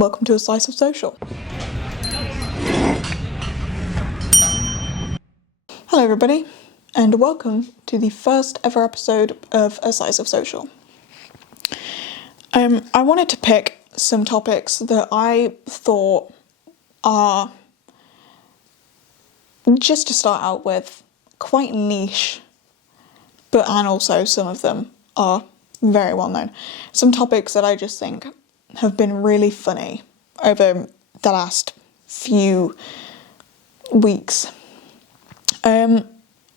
Welcome to A Slice of Social. Hello everybody, and welcome to the first ever episode of A Slice of Social. I wanted to pick some topics that I thought are, just to start out with, quite niche, and also some of them are very well known. Some topics that I just think have been really funny over the last few weeks.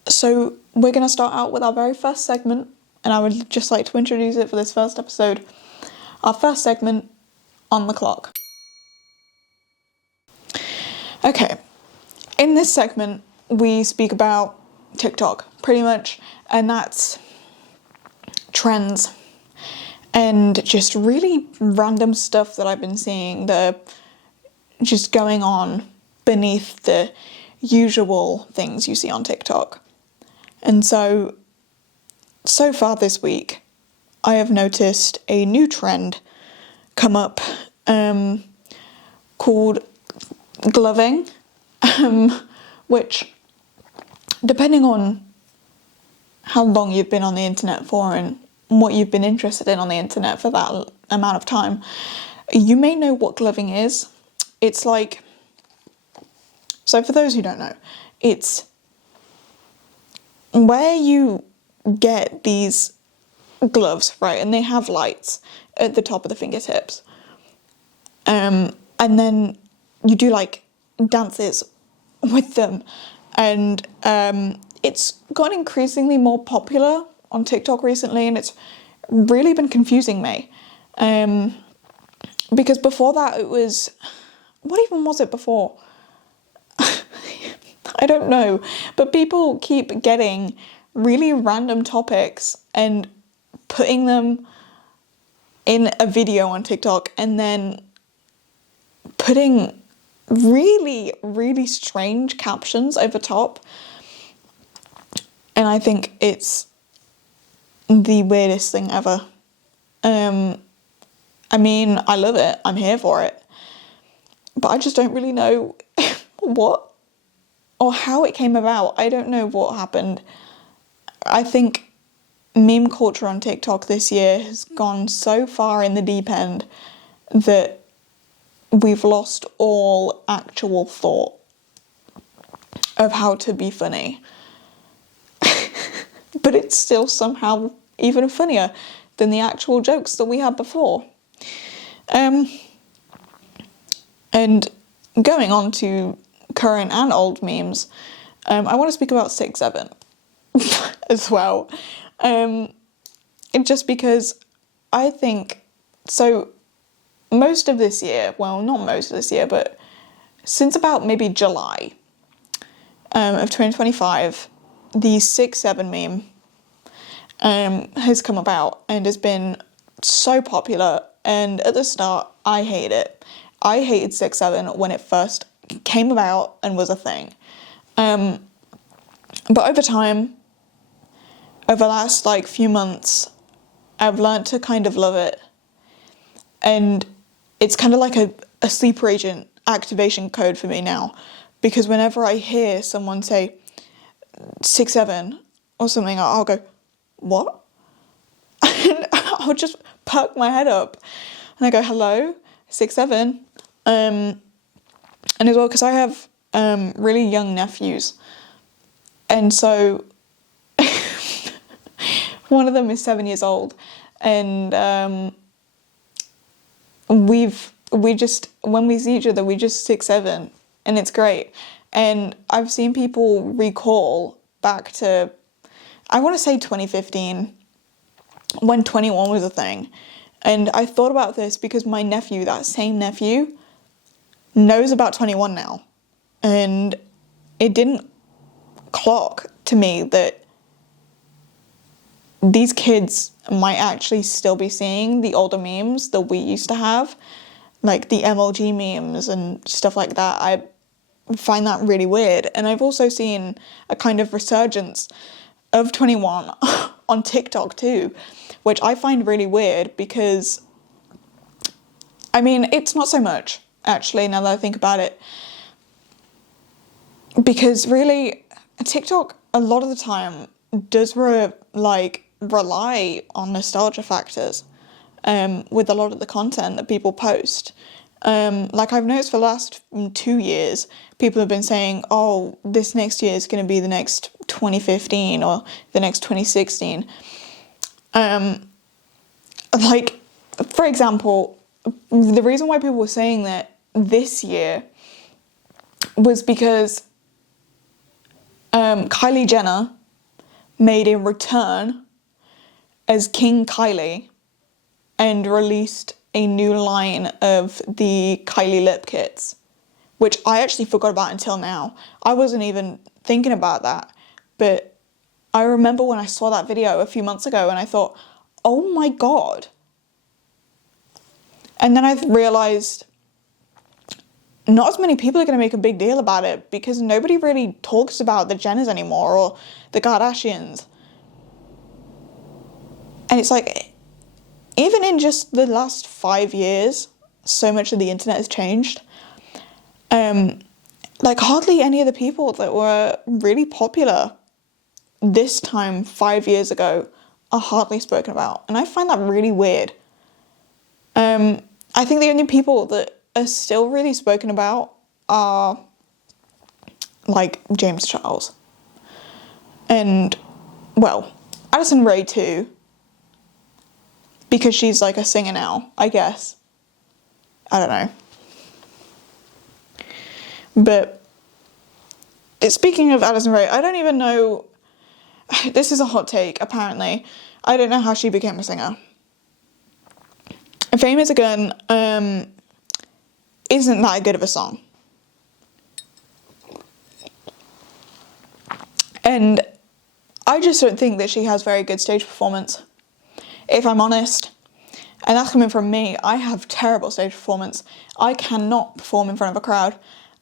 So we're going to start out with our very first segment, and I would just like to introduce it for this first episode. Our first segment, On the Clock. Okay, in this segment we speak about TikTok, pretty much, and that's trends and just really random stuff that I've been seeing that are just going on beneath the usual things you see on TikTok. And so far this week, I have noticed a new trend come up called gloving, which, depending on how long you've been on the internet for and what you've been interested in on the internet for that amount of time, you may know what gloving is. It's like, so for those who don't know, it's where you get these gloves, right, and they have lights at the top of the fingertips, and then you do like dances with them, and it's gotten increasingly more popular on TikTok recently, and it's really been confusing me, because before that it was, what even was it before? I don't know, but people keep getting really random topics and putting them in a video on TikTok and then putting really, really strange captions over top. And I think it's the weirdest thing ever. I mean, I love it. I'm here for it. But I just don't really know what or how it came about. I don't know what happened. I think meme culture on TikTok this year has gone so far in the deep end that we've lost all actual thought of how to be funny. But it's still somehow even funnier than the actual jokes that we had before. And going on to current and old memes, I want to speak about 6ix7ine as well. Just because I think, so most of this year, well, not most of this year, but since about maybe July of 2025, the 6ix7ine meme has come about and has been so popular. And at the start, I hated it. I hated 6ix7ine when it first came about and was a thing. But over time, over the last few months, I've learnt to kind of love it. And it's kind of like a sleeper agent activation code for me now. Because whenever I hear someone say 6ix7ine or something, I'll go, what? And I'll just perk my head up. And I go, hello, 6ix7ine. And as well, because I have really young nephews. And so one of them is 7 years old. And we just, when we see each other, we just 6ix7ine. And it's great. And I've seen people recall back to, I want to say 2015, when 21 was a thing. And I thought about this because my nephew, that same nephew, knows about 21 now. And it didn't clock to me that these kids might actually still be seeing the older memes that we used to have, like the MLG memes and stuff like that. I find that really weird. And I've also seen a kind of resurgence of 21 on TikTok too, which I find really weird because I mean, it's not so much, actually, now that I think about it. Because really, TikTok, a lot of the time, does rely on nostalgia factors with a lot of the content that people post. Like I've noticed for the last 2 years, people have been saying, oh, this next year is going to be the next 2015 or the next 2016. Like, for example, the reason why people were saying that this year was because Kylie Jenner made a return as King Kylie and released a new line of the Kylie lip kits, which I actually forgot about until now. I wasn't even thinking about that, but I remember when I saw that video a few months ago and I thought, oh my god. And then I realised not as many people are going to make a big deal about it because nobody really talks about the Jenners anymore or the Kardashians. And it's like, even in just the last 5 years, so much of the internet has changed. Like hardly any of the people that were really popular this time 5 years ago are hardly spoken about. And I find that really weird. I think the only people that are still really spoken about are like James Charles. And, well, Addison Rae too. Because she's like a singer now, I guess. I don't know. But speaking of Addison Rae, I don't even know. This is a hot take, apparently. I don't know how she became a singer. Famous Again isn't that good of a song. And I just don't think that she has very good stage performance. If I'm honest, and that's coming from me, I have terrible stage performance. I cannot perform in front of a crowd.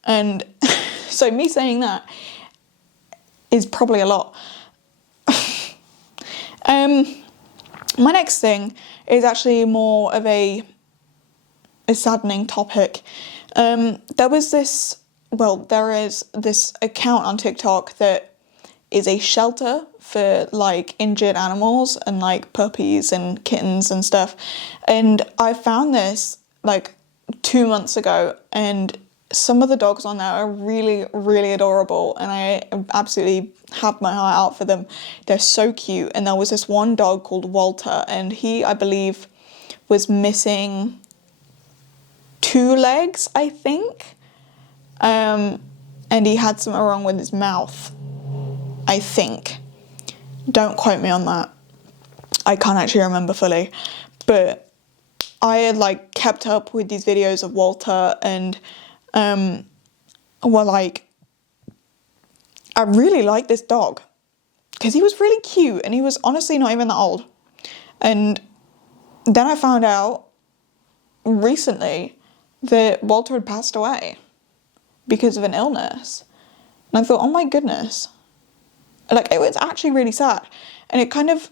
And so me saying that is probably a lot. My next thing is actually more of a saddening topic. There is this account on TikTok that is a shelter for like injured animals and like puppies and kittens and stuff. And I found this like 2 months ago, and some of the dogs on there are really, really adorable, and I absolutely have my heart out for them. They're so cute. And there was this one dog called Walter, and he, I believe, was missing 2 legs, I think. And he had something wrong with his mouth, I think. Don't quote me on that. I can't actually remember fully. But I had like kept up with these videos of Walter, and I really liked this dog because he was really cute and he was honestly not even that old. And then I found out recently that Walter had passed away because of an illness. And I thought, oh my goodness. Like, it was actually really sad. And it kind of,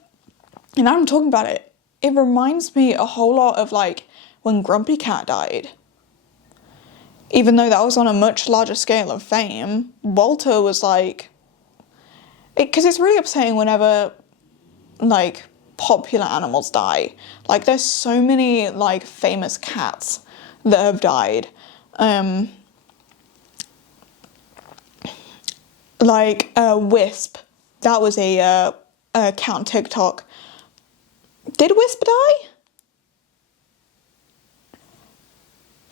and now I'm talking about it, it reminds me a whole lot of like when Grumpy Cat died. Even though that was on a much larger scale of fame, Walter was like, because it's really upsetting whenever like popular animals die. Like, there's so many like famous cats that have died. Wisp, that was a account on TikTok. Did Wisp die?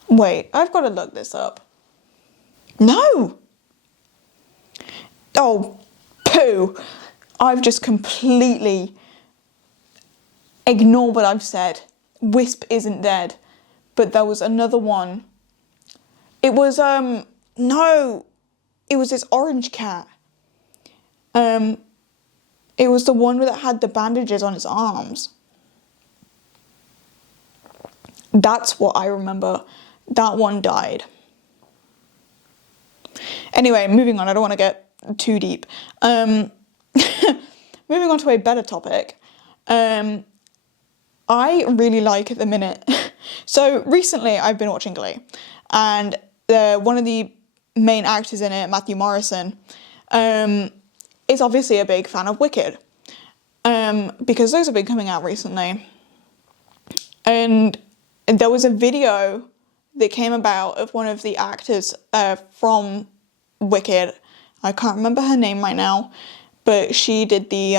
Wait, I've got to look this up. No! Oh, poo. I've just completely ignored what I've said. Wisp isn't dead. But there was another one. It was, no. It was this orange cat. It was the one that had the bandages on its arms. That's what I remember. That one died. Anyway, moving on. I don't want to get too deep. Moving on to a better topic. I really like at the minute So recently I've been watching Glee, and one of the main actors in it, Matthew Morrison, is obviously a big fan of Wicked, because those have been coming out recently. And there was a video that came about of one of the actors from Wicked. I can't remember her name right now, but she did the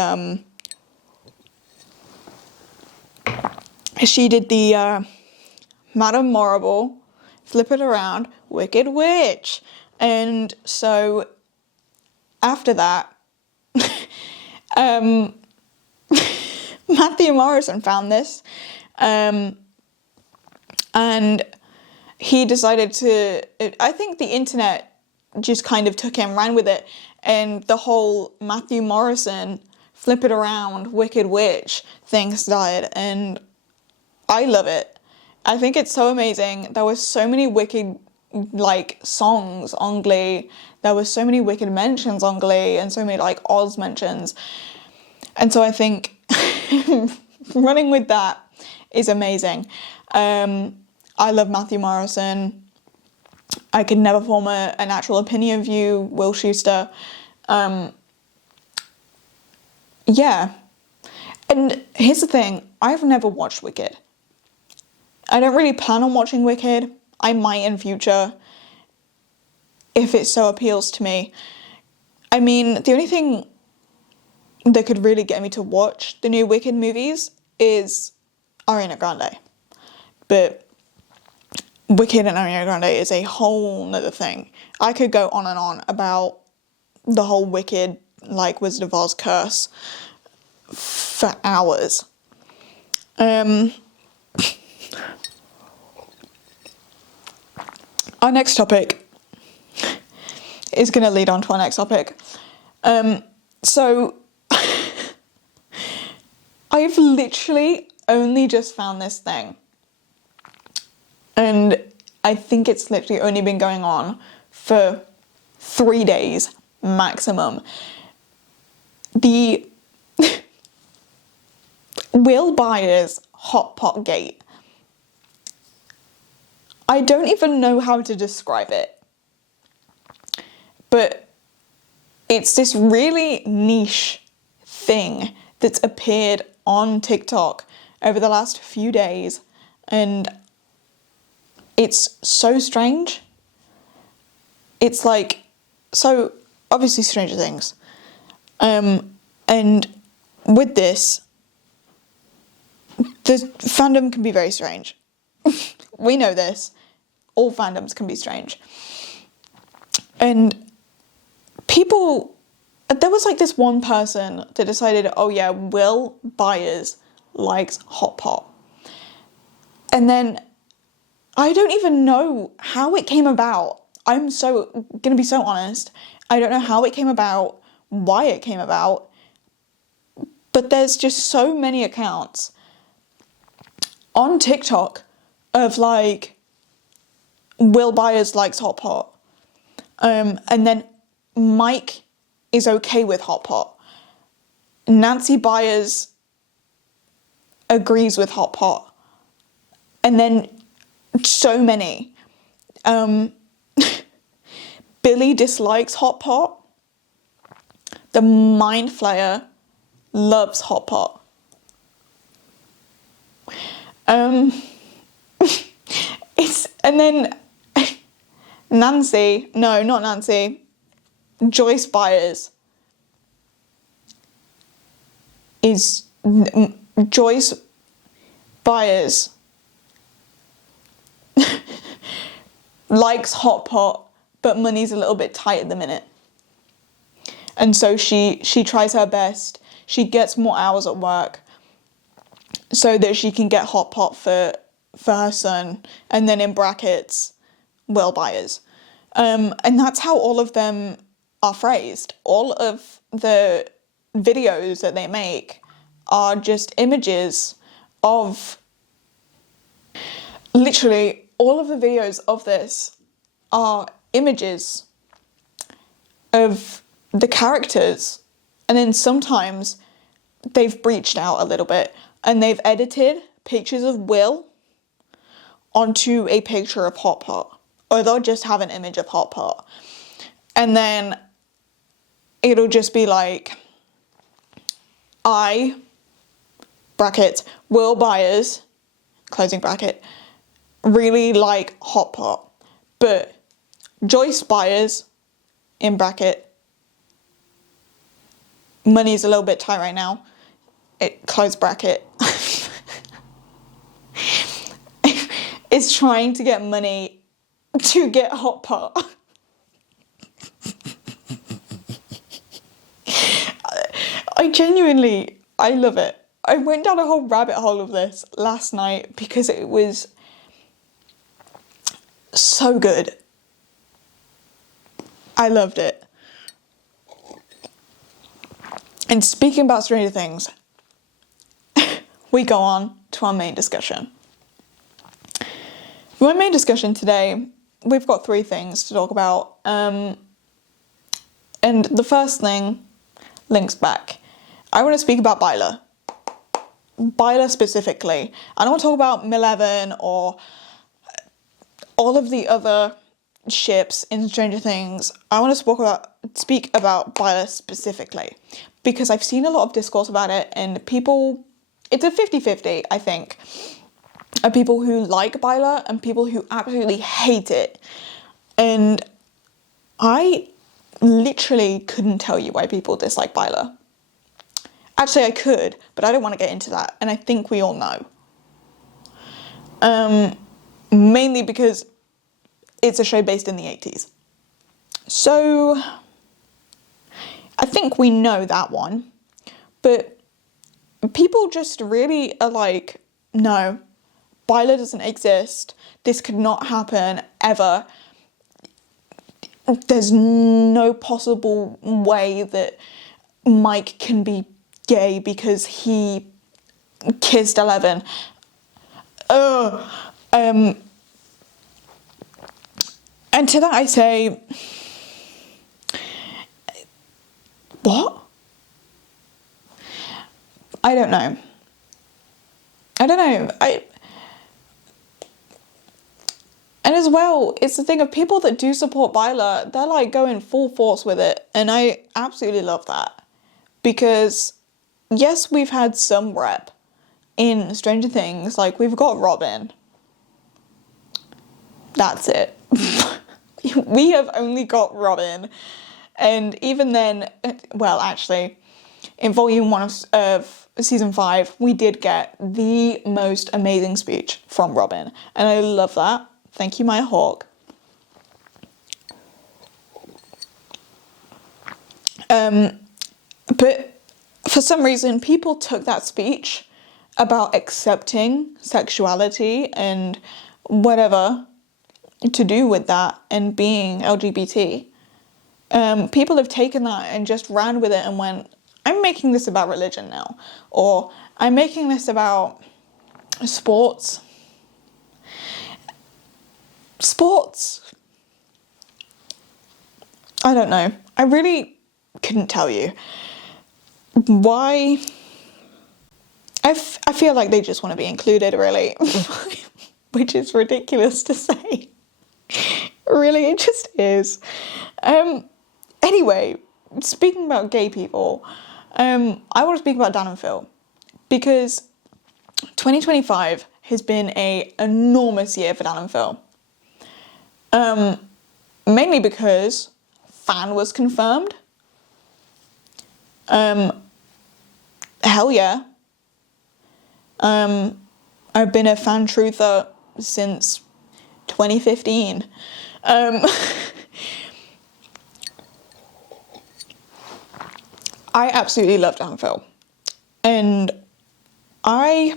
Madame Morrible, Flip It Around, Wicked Witch. And so after that, Matthew Morrison found this, and he decided to, I think the internet just kind of took him, ran with it, and the whole Matthew Morrison Flip It Around, Wicked Witch thing started, and I love it. I think it's so amazing. There were so many Wicked, like, songs on Glee. There were so many Wicked mentions on Glee, and so many, like, Oz mentions. And so I think running with that is amazing. I love Matthew Morrison. I could never form an actual opinion of you, Will Schuester. Yeah. And here's the thing, I've never watched Wicked. I don't really plan on watching Wicked. I might in future, if it so appeals to me. I mean, the only thing that could really get me to watch the new Wicked movies is Ariana Grande. But Wicked and Ariana Grande is a whole nother thing. I could go on and on about the whole Wicked, like, Wizard of Oz curse for hours. Our next topic is going to lead on to our next topic. So I've literally only just found this thing. And I think it's literally only been going on for 3 days maximum. The Will Byers Hot Pot Gate. I don't even know how to describe it. But it's this really niche thing that's appeared on TikTok over the last few days, and it's so strange. It's like, so obviously Stranger Things. And with this, the fandom can be very strange. We know this. All fandoms can be strange. And people, there was like this one person that decided, oh yeah, Will Byers likes hot pot. And then I don't even know how it came about. I'm gonna be so honest. I don't know how it came about, why it came about, but there's just so many accounts on TikTok of like, Will Byers likes hot pot. And then Mike is okay with hot pot. Nancy Byers agrees with hot pot. And then so many. Billy dislikes hot pot. The Mind Flayer loves hot pot. And then Nancy, no, not Nancy, Joyce Byers Joyce Byers likes hot pot, but money's a little bit tight at the minute. And so she tries her best. She gets more hours at work so that she can get hot pot for her son, and then in brackets, Will Byers. And that's how all of them are phrased. All of the videos that they make are just images of, literally all of the videos of this are images of the characters, and then sometimes they've breached out a little bit and they've edited pictures of Will onto a picture of Hot Pot, or they'll just have an image of Hot Pot, and then it'll just be like, I, bracket, Will Byers, closing bracket, really like Hot Pot, but Joyce Byers, in bracket, money's a little bit tight right now, close bracket, is trying to get money to get Hot Pot. I love it. I went down a whole rabbit hole of this last night because it was so good. I loved it. And speaking about Stranger Things, we go on to our main discussion. For my main discussion today, we've got 3 things to talk about. And the first thing links back. I want to speak about Byla. Byla specifically. I don't want to talk about Maleven or all of the other ships in Stranger Things. I want to speak about Byla specifically, because I've seen a lot of discourse about it, and people, it's a 50-50, I think, of people who like Byla and people who absolutely hate it. And I literally couldn't tell you why people dislike Byla. Actually, I could, but I don't want to get into that, and I think we all know. Mainly because it's a show based in the 80s. So, I think we know that one. But people just really are like, no, Byla doesn't exist. This could not happen, ever. There's no possible way that Mike can be gay because he kissed Eleven. And to that I say, what? I don't know. And as well, it's the thing of people that do support Byla, they're like going full force with it. And I absolutely love that. Because, yes, we've had some rep in Stranger Things. Like, we've got Robin. That's it. We have only got Robin. And even then, well, actually, in volume 1 of season 5, we did get the most amazing speech from Robin. And I love that. Thank you, Maya Hawke. But for some reason, people took that speech about accepting sexuality and whatever to do with that and being LGBT. People have taken that and just ran with it and went, I'm making this about religion now. Or I'm making this about sports. Sports? I don't know. I really couldn't tell you why. I feel like they just want to be included, really. Which is ridiculous to say. Really, it just is. Anyway, speaking about gay people, I want to speak about Dan and Phil. Because 2025 has been an enormous year for Dan and Phil. Mainly because Fan was confirmed. Hell yeah. I've been a fan truther since 2015. I absolutely love Dan and Phil. And I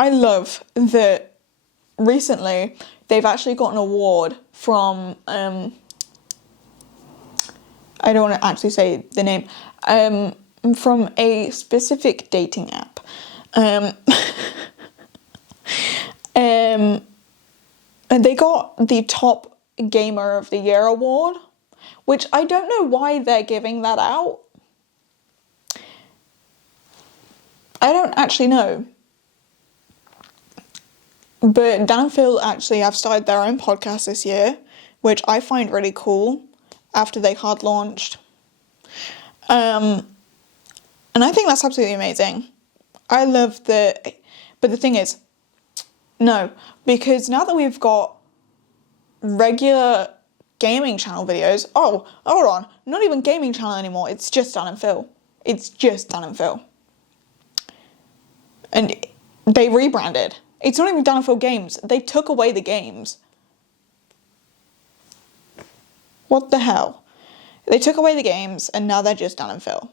love that recently they've actually got an award from, I don't want to actually say the name, from a specific dating app. And they got the Top Gamer of the Year award, which I don't know why they're giving that out. I don't actually know. But Dan and Phil actually have started their own podcast this year, which I find really cool after they hard launched. And I think that's absolutely amazing. I love but the thing is, no, because now that we've got regular gaming channel videos, oh, hold on, not even gaming channel anymore, it's just Dan and Phil. It's just Dan and Phil. And they rebranded. It's not even Dan and Phil Games. They took away the games. What the hell? They took away the games and now they're just Dan and Phil.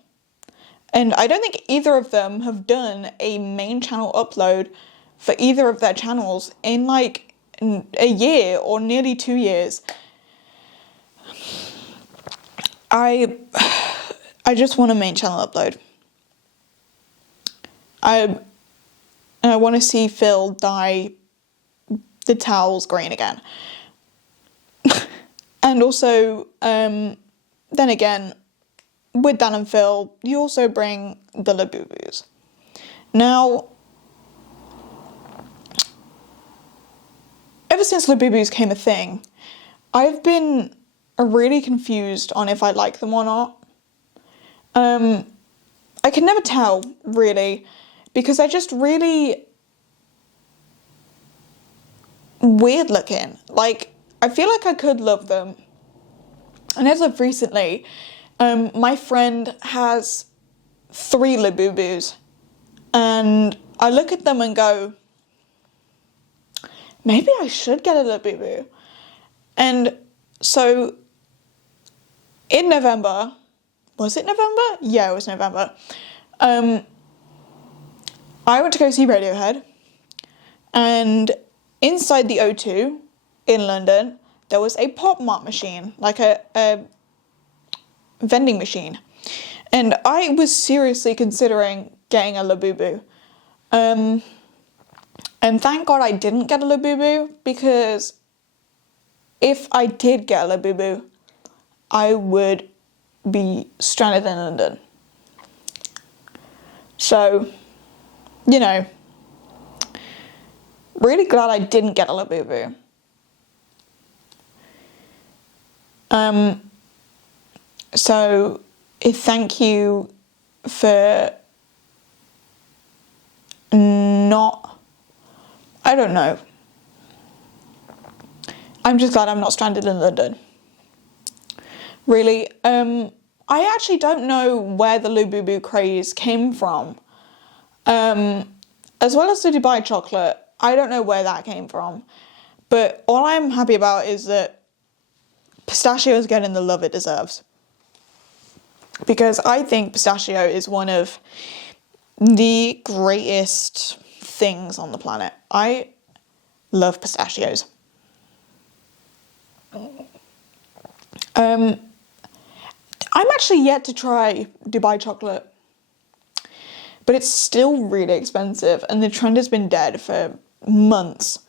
And I don't think either of them have done a main channel upload for either of their channels in like a year or nearly 2 years. I just want a main channel upload. I want to see Phil dye the towels green again. And also, then again, with Dan and Phil, you also bring the Labubus. Now, ever since Labubus came a thing, I've been really confused on if I like them or not. I can never tell, really, because they're just really weird looking. Like, I feel like I could love them. And as of recently, my friend has 3 Labubus, and I look at them and go, maybe I should get a Labubu. And so, in November, was it November? Yeah, it was November. I went to go see Radiohead, and inside the O2 in London, there was a Pop Mart machine, like a vending machine. And I was seriously considering getting a Labubu. And thank God I didn't get a Labubu, because if I did get a Labubu, I would be stranded in London. So, you know, really glad I didn't get a Labubu. So, thank you for not, I don't know. I'm just glad I'm not stranded in London. Really, I actually don't know where the Labubu craze came from. As well as the Dubai chocolate, I don't know where that came from. But all I'm happy about is that pistachio is getting the love it deserves. Because I think pistachio is one of the greatest things on the planet. I love pistachios. I'm actually yet to try Dubai chocolate, but it's still really expensive, and the trend has been dead for months.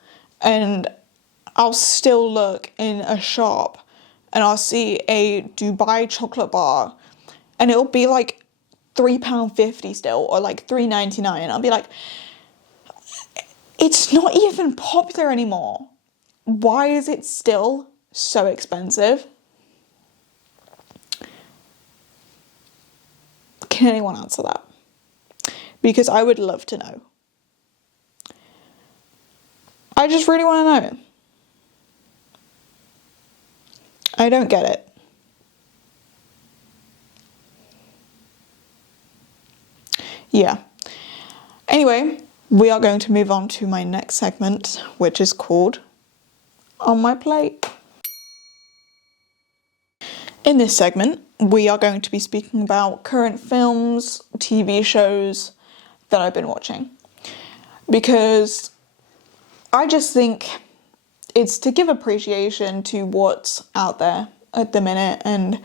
And I'll still look in a shop and I'll see a Dubai chocolate bar, and it'll be like £3.50 still, or like £3.99, and I'll be like, it's not even popular anymore. Why is it still so expensive? Can anyone answer that? Because I would love to know. I just really want to know. I don't get it. Yeah. Anyway, we are going to move on to my next segment, which is called On My Plate. In this segment, we are going to be speaking about current films, TV shows that I've been watching. Because I just think it's to give appreciation to what's out there at the minute, and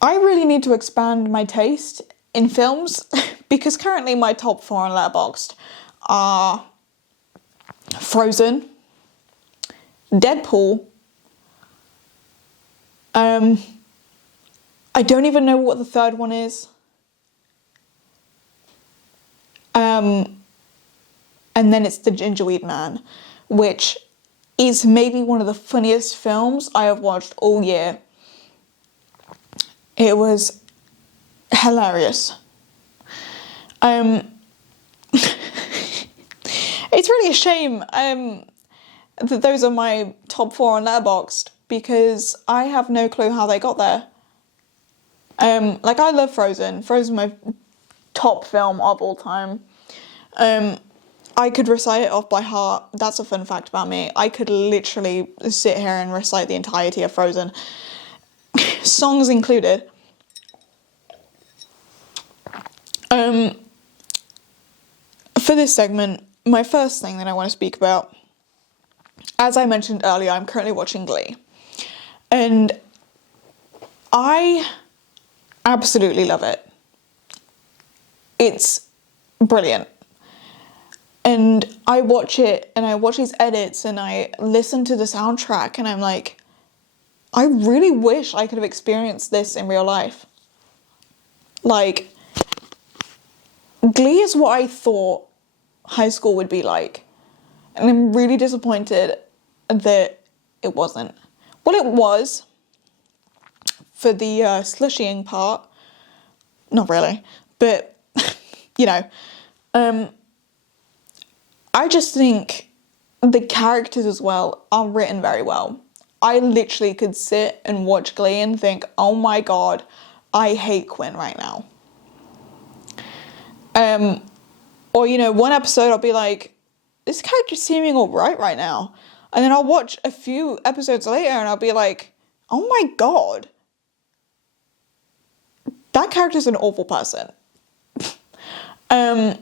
I really need to expand my taste in films because currently my top 4 on Letterboxd are Frozen, Deadpool, I don't even know what the third one is. and then it's The Gingerweed Man, which is maybe one of the funniest films I have watched all year. It was hilarious. It's really a shame that those are my top 4 on Letterboxd, because I have no clue how they got there. Like, I love Frozen. Frozen's my top film of all time. I could recite it off by heart. That's a fun fact about me. I could literally sit here and recite the entirety of Frozen. Songs included. For this segment, my first thing that I want to speak about, as I mentioned earlier, I'm currently watching Glee. And I absolutely love it. It's brilliant. And I watch it, and I watch these edits, and I listen to the soundtrack, and I'm like, I really wish I could have experienced this in real life. Like, Glee is what I thought high school would be like. And I'm really disappointed that it wasn't. Well, it was, for the slushying part. Not really, but, you know. I just think the characters as well are written very well. I literally could sit and watch Glee and think, oh my god, I hate Quinn right now. Or, you know, one episode I'll be like, this character's seeming alright right now. And then I'll watch a few episodes later and I'll be like, oh my god, that character's an awful person. And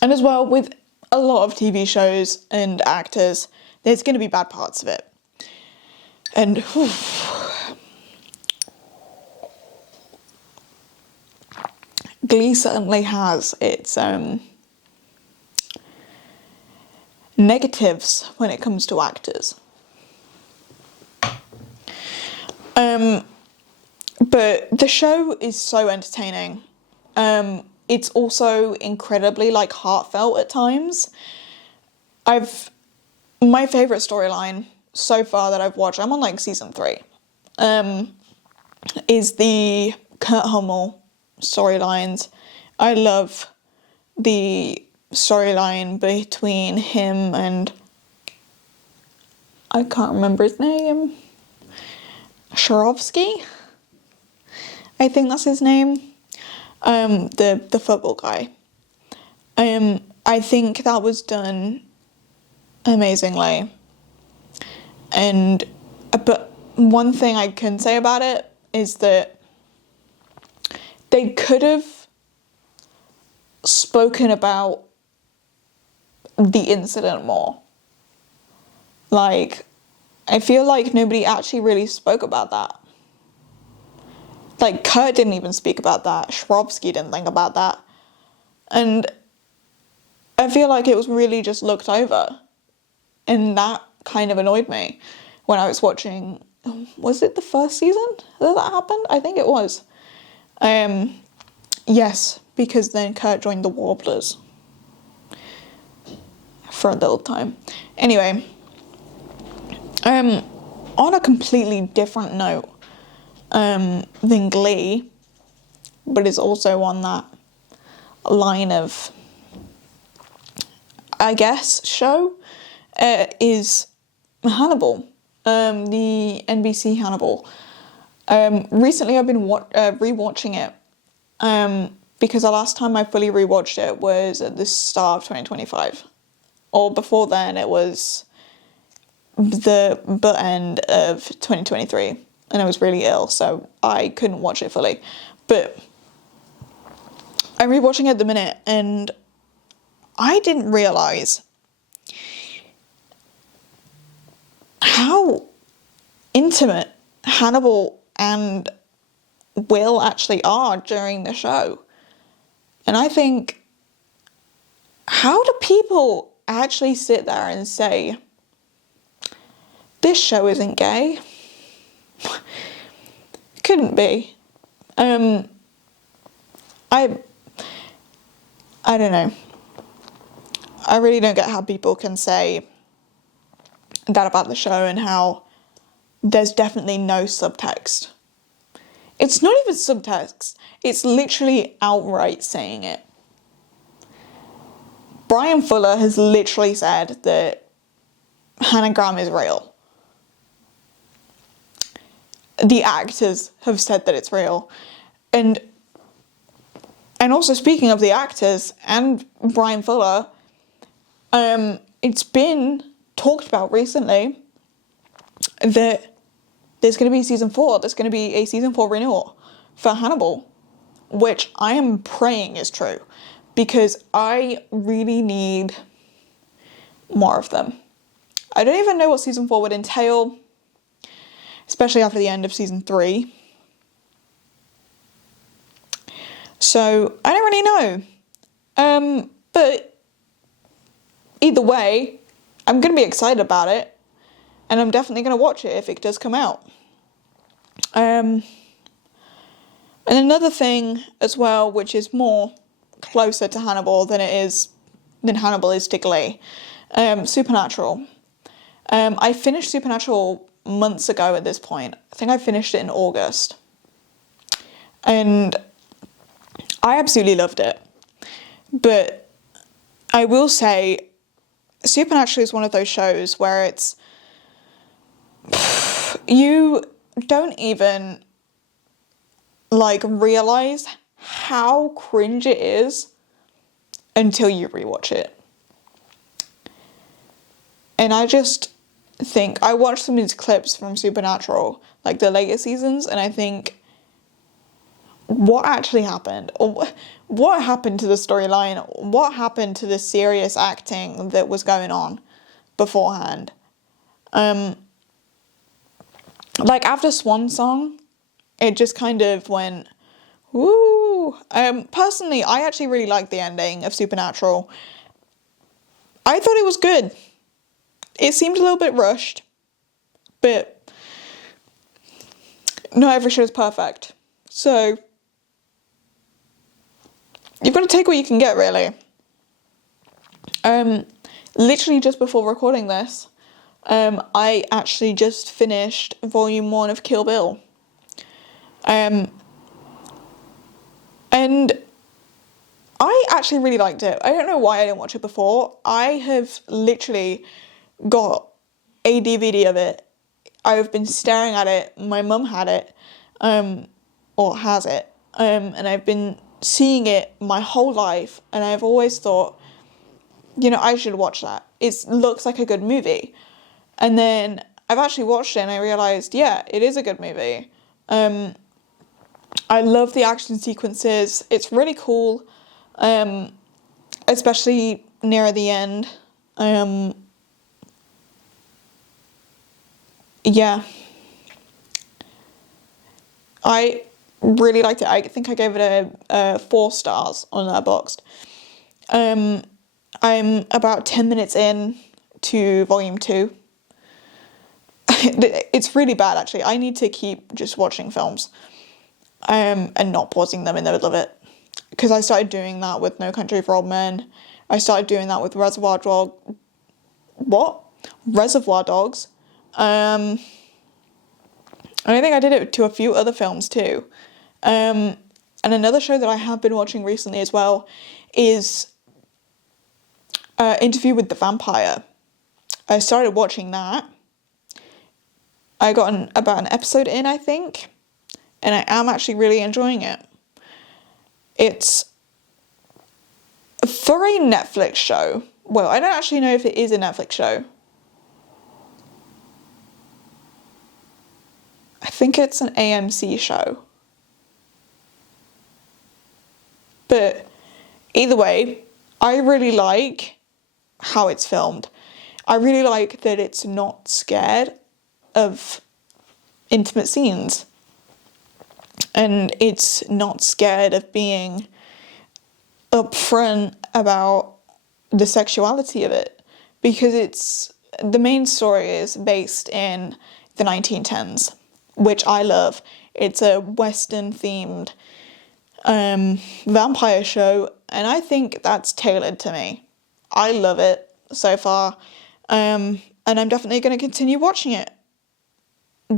as well, with a lot of TV shows and actors, there's going to be bad parts of it. And whew, Glee certainly has its negatives when it comes to actors. But the show is so entertaining. It's also incredibly, like, heartfelt at times. My favourite storyline so far that I've watched, I'm on, like, season 3, is the Kurt Hummel storylines. I love the storyline between him and, I can't remember his name, Sharovsky? I think that's his name. The football guy. I think that was done amazingly. But one thing I can say about it is that they could have spoken about the incident more. Like, I feel like nobody actually really spoke about that. Like, Kurt didn't even speak about that. Sharovsky didn't think about that. And I feel like it was really just looked over. And that kind of annoyed me when I was watching. Was it the first season that happened? I think it was. Yes, because then Kurt joined the Warblers for a little time. Anyway, on a completely different note than Glee, but is also on that line of, I guess, show, is Hannibal, the NBC Hannibal. Recently I've been rewatching it, because the last time I fully rewatched it was at the start of 2025. Or before then it was the butt end of 2023. And I was really ill, so I couldn't watch it fully. But I'm rewatching it at the minute, and I didn't realise how intimate Hannibal and Will actually are during the show. And I think, how do people actually sit there and say, this show isn't gay? Couldn't be. I don't know. I really don't get how people can say that about the show and how there's definitely no subtext. It's not even subtext, it's literally outright saying it. Bryan Fuller has literally said that Hannah Graham is real. The actors have said that it's real. And also, speaking of the actors and Bryan Fuller, it's been talked about recently that there's going to be season 4. There's going to be a season 4 renewal for Hannibal, which I am praying is true, because I really need more of them. I don't even know what season 4 would entail, especially after the end of season 3. So I don't really know. But either way, I'm going to be excited about it, and I'm definitely going to watch it if it does come out. And another thing as well, which is more closer to Hannibal than Hannibal is to Glee, Supernatural. I finished Supernatural months ago at this point. I think I finished it in August. And I absolutely loved it. But I will say, Supernatural is one of those shows where it's... you don't even, realise how cringe it is until you rewatch it. And I just think... I watched some of these clips from Supernatural, the later seasons, and I think... what actually happened? Or what happened to the storyline? What happened to the serious acting that was going on beforehand? After Swan Song, it just kind of went, woo. Personally, I actually really liked the ending of Supernatural. I thought it was good. It seemed a little bit rushed, but not every show is perfect. So you've got to take what you can get, really. Literally just before recording this, I actually just finished volume 1 of Kill Bill. And I actually really liked it. I don't know why I didn't watch it before. I have literally got a DVD of it. I've been staring at it. My mum had it, or has it, and I've been seeing it my whole life, and I've always thought, I should watch that. It looks like a good movie. And then I've actually watched it and I realised, yeah, it is a good movie. I love the action sequences. It's really cool, especially near the end. Yeah. I really liked it. I think I gave it a 4 stars on Letterboxd. I'm about 10 minutes in to volume 2. It's really bad, actually. I need to keep just watching films and not pausing them in the middle of it. Because I started doing that with No Country for Old Men. I started doing that with Reservoir Dogs. And I think I did it to a few other films too. And another show that I have been watching recently as well is Interview with the Vampire. I started watching that. I got about an episode in, I think, and I am actually really enjoying it. It's for a Netflix show. Well, I don't actually know if it is a Netflix show. I think it's an AMC show. But either way, I really like how it's filmed. I really like that it's not scared of intimate scenes. And it's not scared of being upfront about the sexuality of it. Because the main story is based in the 1910s, which I love. It's a Western themed vampire show, and I think that's tailored to me. I love it so far. And I'm definitely going to continue watching it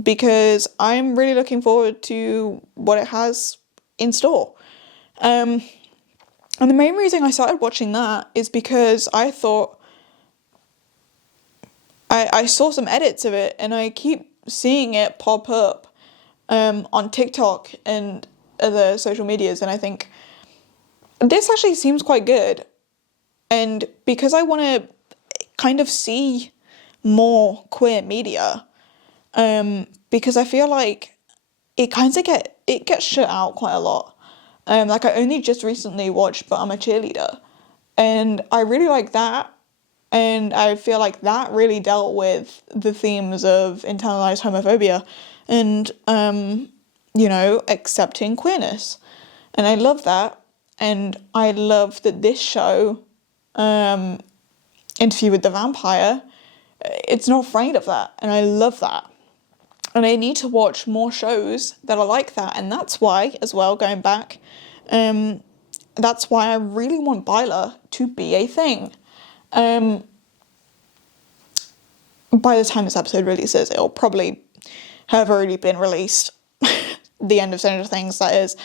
because I'm really looking forward to what it has in store. And the main reason I started watching that is because I thought I saw some edits of it and I keep seeing it pop up on TikTok and other social medias, and I think this actually seems quite good. And because I want to kind of see more queer media, because I feel like it gets shut out quite a lot. Like I only just recently watched But I'm a Cheerleader, and I really like that. And I feel like that really dealt with the themes of internalized homophobia and, accepting queerness. And I love that. And I love that this show, Interview with the Vampire, it's not afraid of that. And I love that. And I need to watch more shows that are like that. And that's why, as well, going back, that's why I really want Byler to be a thing. By the time this episode releases, it'll probably have already been released. The end of Stranger Things, that is.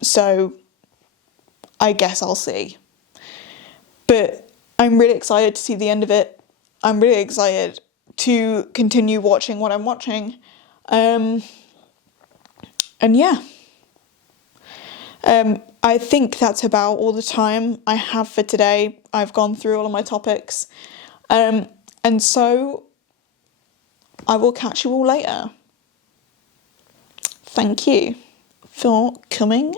So I guess I'll see. But I'm really excited to see the end of it. I'm really excited to continue watching what I'm watching. And yeah. I think that's about all the time I have for today. I've gone through all of my topics. And so I will catch you all later. Thank you for coming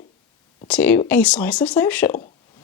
to A Slice of Social.